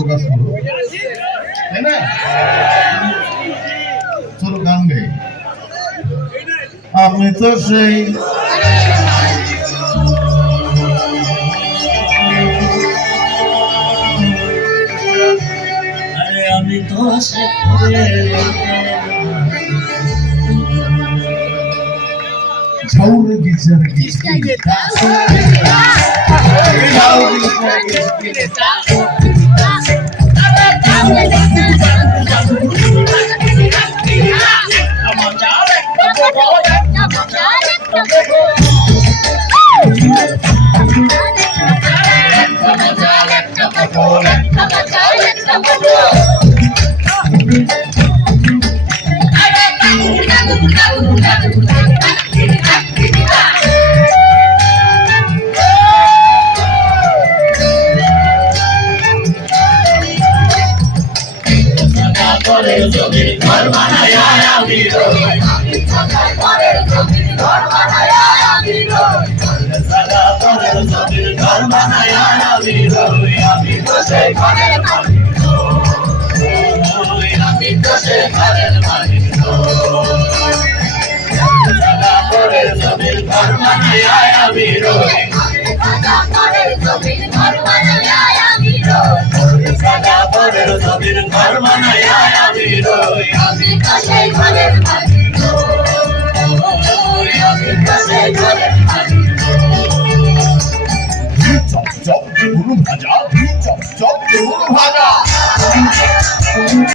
প্রকাশ করবো, তাই না? চলো গান গাই। আমি তো সেই আমি তো সে ঝাউরে গিজার জমির ঘর বানায় আমি রই, জমির ঘর বানায় আমি রই, সাদা পরের জমির ঘর বানায় আমি রই, আমি তো সেই ঘরের মালিক নই, আমি তো সেই ঘরের মালিক নই, সাদা পরের জমির ঘর বানায় আমি রই, সাদা পরের জমির ঘর বানায় আমি রই, সাদা পরের জমির ঘর বানায় আমি রই, আমি তো সেই ঘরের